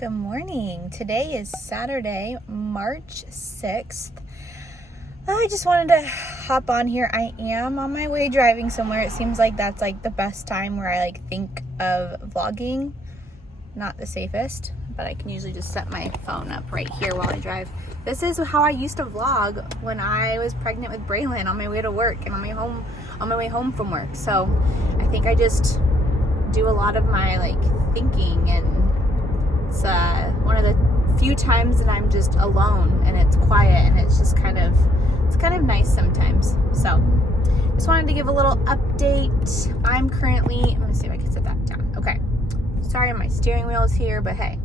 Good morning. Today is Saturday, March 6th. I just wanted to hop on here. I am on my way driving somewhere. It seems like that's like the best time where I think of vlogging. Not the safest, but I can usually just set my phone up right here while I drive. This is how I used to vlog when I was pregnant with Braelyn on my way to work and on my way home from work. So I think I just do a lot of my thinking, and it's one of the few times that I'm just alone and it's quiet, and it's just kind of nice sometimes. So just wanted to give a little update. I'm gonna see if I can set that down. Okay, sorry my steering wheel is here, but hey,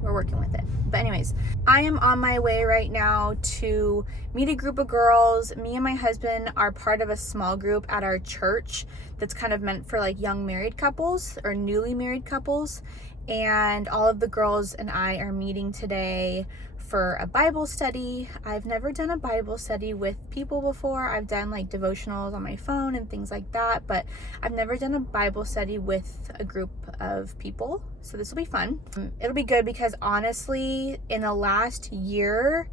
we're working with it. But anyways, I am on my way right now to meet a group of girls. Me and my husband are part of a small group at our church that's kind of meant for young married couples or newly married couples. And all of the girls and I are meeting today for a Bible study. I've never done a Bible study with people before. I've done devotionals on my phone and things like that, but I've never done a Bible study with a group of people. So this will be fun. It'll be good because honestly, in the last year,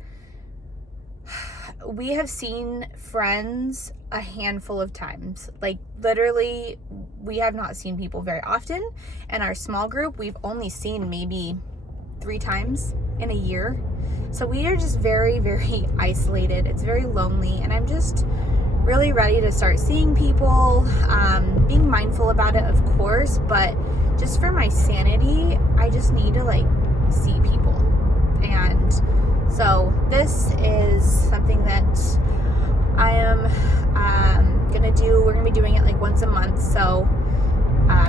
we have seen friends a handful of times. Literally, we have not seen people very often. In our small group, we've only seen maybe 3 times in a year. So we are just very, very isolated. It's very lonely, and I'm just really ready to start seeing people, being mindful about it, of course, but just for my sanity, I just need to see people. And so this is something that I am gonna do. We're gonna be doing it once a month, so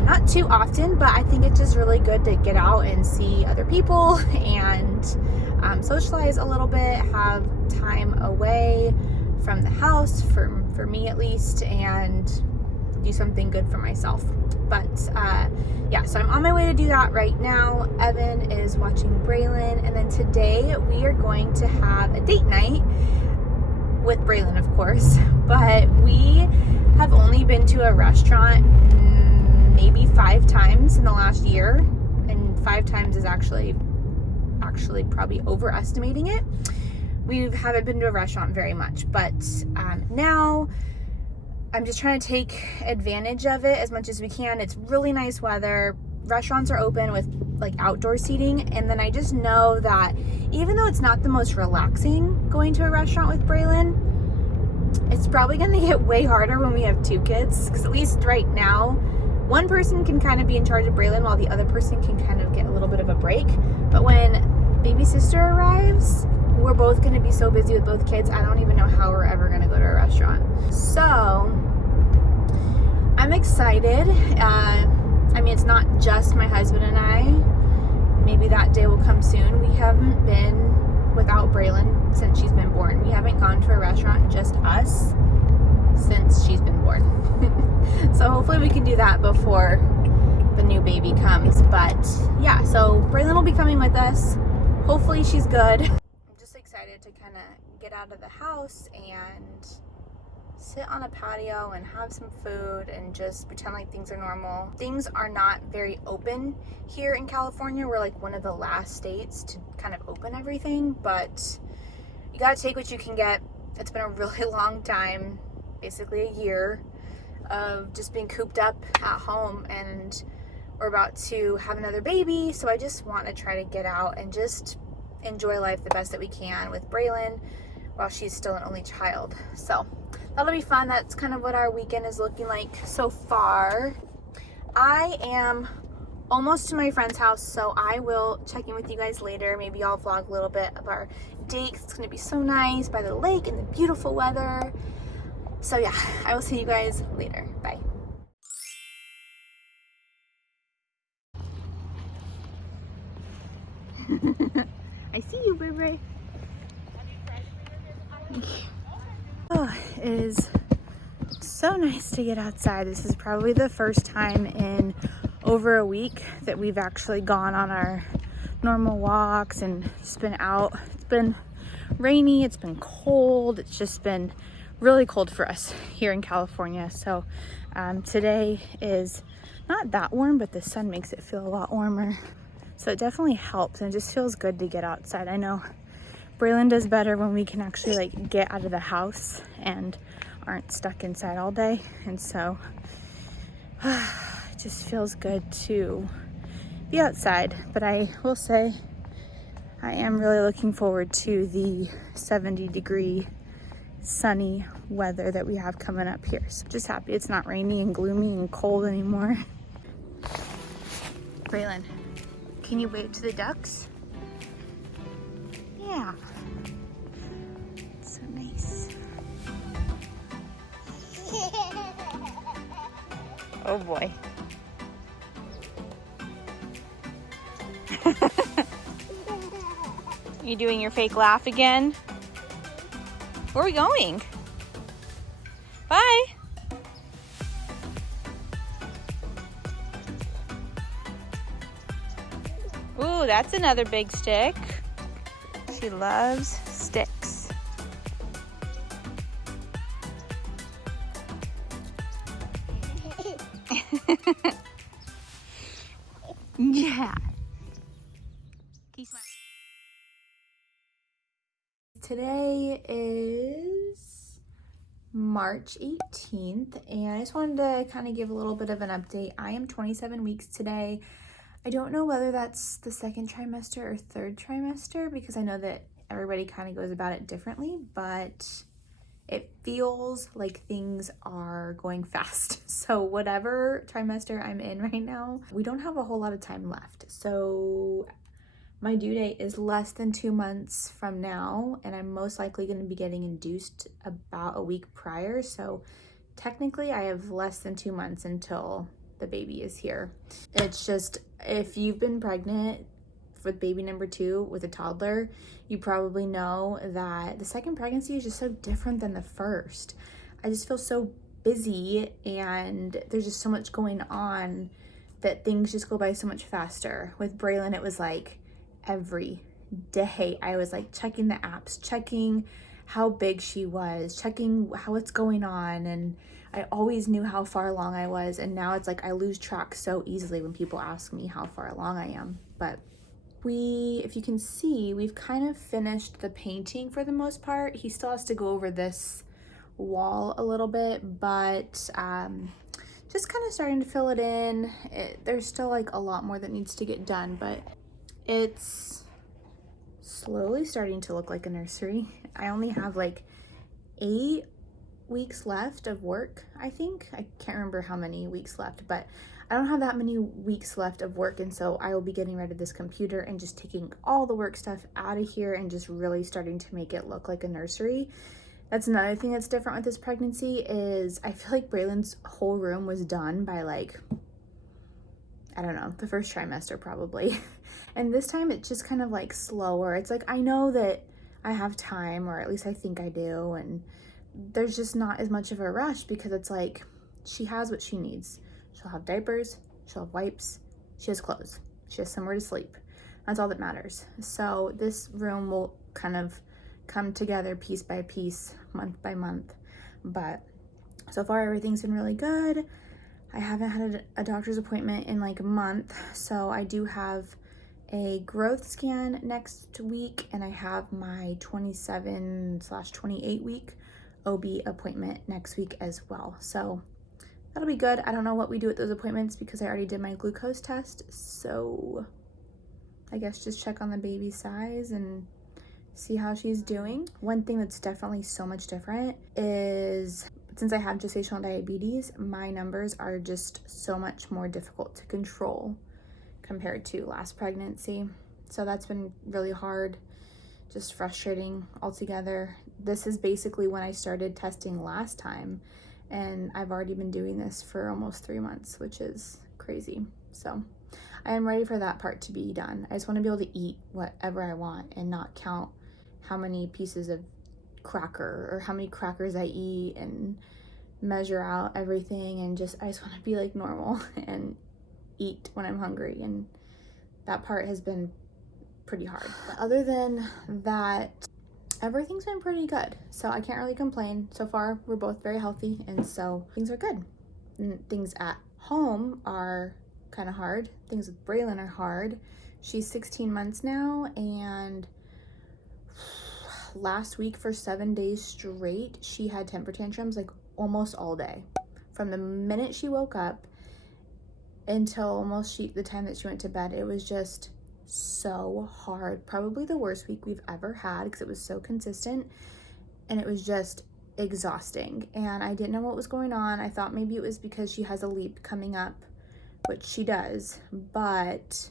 not too often, but I think it's just really good to get out and see other people and socialize a little bit, have time away from the house, for me at least, and do something good for myself. But yeah, so I'm on my way to do that right now. Evan is watching Braelyn, and then today we are going to have a date night with Braelyn, of course, but we have only been to a restaurant maybe 5 times in the last year, and 5 times is actually probably overestimating it. We haven't been to a restaurant very much, but now I'm just trying to take advantage of it as much as we can. It's really nice weather. Restaurants are open with outdoor seating, and then I just know that even though it's not the most relaxing going to a restaurant with Braelyn, it's probably going to get way harder when we have 2 kids, because at least right now, one person can kind of be in charge of Braelyn while the other person can kind of get a little bit of a break. But when baby sister arrives, we're both going to be so busy with both kids, I don't even know how we're ever going to go to a restaurant. So I'm excited. It's not just my husband and I. Maybe that day will come soon. We haven't been without Braelyn since she's been born. We haven't gone to a restaurant, just us, since she's been born. So hopefully we can do that before the new baby comes. But yeah, so Braelyn will be coming with us. Hopefully she's good. I'm just excited to kind of get out of the house and sit on a patio and have some food and just pretend like things are normal. Things are not very open here in California. We're one of the last states to kind of open everything, but you gotta take what you can get. It's been a really long time, basically a year of just being cooped up at home, and we're about to have another baby, so I just want to try to get out and just enjoy life the best that we can with Braelyn while she's still an only child. So that'll be fun. That's kind of what our weekend is looking like so far. I am almost to my friend's house, so I will check in with you guys later. Maybe I'll vlog a little bit of our date. It's going to be so nice by the lake and the beautiful weather. So yeah, I will see you guys later. Bye. I see you, baby. Oh, it is so nice to get outside. This is probably the first time in over a week that we've actually gone on our normal walks and just been out. It's been rainy, it's been cold, it's just been really cold for us here in California. So today is not that warm, but the sun makes it feel a lot warmer. So it definitely helps, and it just feels good to get outside. I know Braelyn does better when we can actually like get out of the house and aren't stuck inside all day. And so it just feels good to be outside. But I will say I am really looking forward to the 70-degree sunny weather that we have coming up here. So just happy it's not rainy and gloomy and cold anymore. Braelyn, can you wave to the ducks? Yeah. So nice. Oh boy. You doing your fake laugh again? Where are we going? Bye. Ooh, that's another big stick. She loves sticks. Yeah. Today is March 18th, and I just wanted to kind of give a little bit of an update. I am 27 weeks today. I don't know whether that's the second trimester or third trimester because I know that everybody kind of goes about it differently, but it feels like things are going fast. So whatever trimester I'm in right now, we don't have a whole lot of time left. So my due date is less than 2 months from now, and I'm most likely going to be getting induced about a week prior. So technically I have less than 2 months until the baby is here. It's just, if you've been pregnant with baby number 2 with a toddler, you probably know that the second pregnancy is just so different than the first. I just feel so busy and there's just so much going on that things just go by so much faster. With Braelyn, it was like every day I was like checking the apps, checking how big she was, checking how it's going on, and I always knew how far along I was, and now it's like I lose track so easily when people ask me how far along I am. But if you can see, we've kind of finished the painting for the most part. He still has to go over this wall a little bit, but just kind of starting to fill it in. There's still like a lot more that needs to get done, but it's slowly starting to look like a nursery. I only have like 8 weeks left of work, I think. I can't remember how many weeks left, but I don't have that many weeks left of work, and so I will be getting rid of this computer and just taking all the work stuff out of here and just really starting to make it look like a nursery. That's another thing that's different with this pregnancy is I feel like Braelyn's whole room was done by like, I don't know, the first trimester probably. And this time it's just kind of like slower. It's like I know that I have time, or at least I think I do, and there's just not as much of a rush because it's like she has what she needs. She'll have diapers, she'll have wipes, she has clothes, she has somewhere to sleep. That's all that matters. So this room will kind of come together piece by piece, month by month. But so far everything's been really good. I haven't had a doctor's appointment in like a month, so I do have a growth scan next week, and I have my 27/28 week OB appointment next week as well. So that'll be good. I don't know what we do at those appointments because I already did my glucose test, so I guess just check on the baby's size and see how she's doing. One thing that's definitely so much different is since I have gestational diabetes, my numbers are just so much more difficult to control compared to last pregnancy. So that's been really hard, just frustrating altogether. This is basically when I started testing last time, and I've already been doing this for almost 3 months, which is crazy. So I am ready for that part to be done. I just want to be able to eat whatever I want and not count how many pieces of cracker or how many crackers I eat and measure out everything, and I just want to be like normal and eat when I'm hungry, and that part has been pretty hard. But other than that, everything's been pretty good, so I can't really complain. So far we're both very healthy, and so things are good. And things at home are kind of hard. Things with Braelyn are hard She's 16 months now, and last week for 7 days straight, she had temper tantrums like almost all day. From the minute she woke up until almost the time that she went to bed. It was just so hard. Probably the worst week we've ever had because it was so consistent, and it was just exhausting. And I didn't know what was going on. I thought maybe it was because she has a leap coming up, which she does, but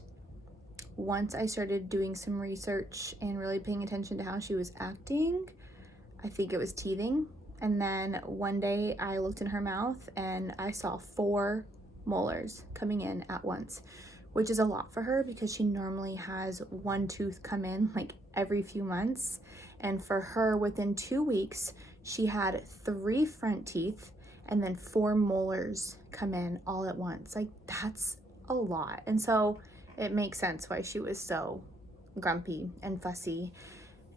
once I started doing some research and really paying attention to how she was acting, I think it was teething. And then one day I looked in her mouth and I saw 4 molars coming in at once, which is a lot for her because she normally has 1 tooth come in like every few months. And for her, within 2 weeks, she had 3 front teeth and then 4 molars come in all at once. Like, that's a lot. And so it makes sense why she was so grumpy and fussy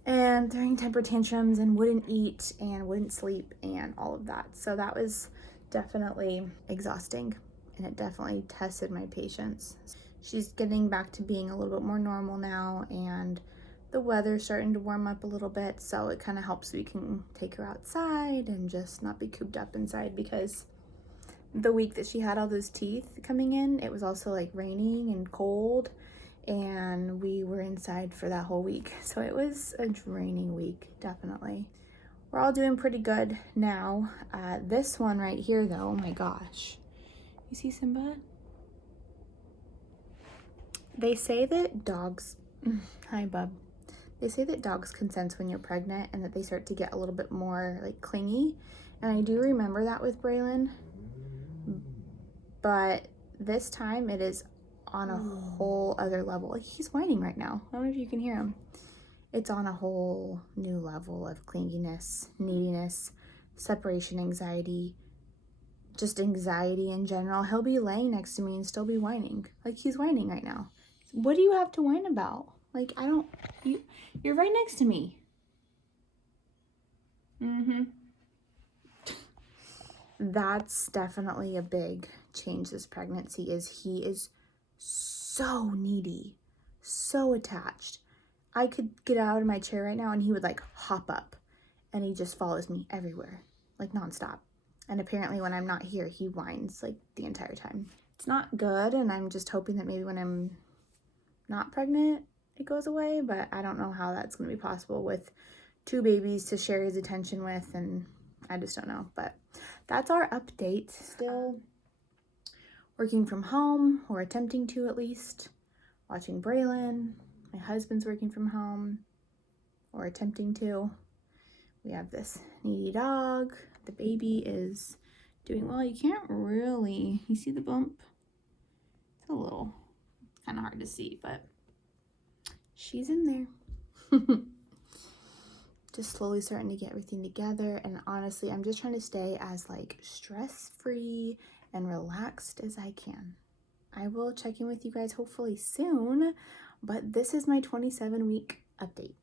and throwing temper tantrums and wouldn't eat and wouldn't sleep and all of that. So that was definitely exhausting, and it definitely tested my patience. She's getting back to being a little bit more normal now, and the weather's starting to warm up a little bit, so it kind of helps we can take her outside and just not be cooped up inside, because the week that she had all those teeth coming in, it was also like raining and cold, and we were inside for that whole week. So it was a draining week, definitely. We're all doing pretty good now. This one right here though, oh my gosh. You see Simba? They say that dogs, hi bub. They say that dogs can sense when you're pregnant and that they start to get a little bit more like clingy. And I do remember that with Braelyn, but this time it is on a whole other level. Like, he's whining right now. I don't know if you can hear him. It's on a whole new level of clinginess, neediness, separation anxiety, just anxiety in general. He'll be laying next to me and still be whining. Like, he's whining right now. What do you have to whine about? Like, you're right next to me. That's definitely a big change this pregnancy, is he is so needy, so attached. I could get out of my chair right now and he would like hop up, and he just follows me everywhere, like nonstop. And apparently when I'm not here, he whines like the entire time. It's not good, and I'm just hoping that maybe when I'm not pregnant, it goes away, but I don't know how that's going to be possible with 2 babies to share his attention with, and I just don't know. But that's our update. Still working from home, or attempting to at least, watching Braelyn. My husband's working from home, or attempting to. We have this needy dog. The baby is doing well. You can't really, you see the bump? It's a little, kind of hard to see, but she's in there. Just slowly starting to get everything together, and honestly, I'm just trying to stay as like stress-free and relaxed as I can. I will check in with you guys hopefully soon, but this is my 27-week update.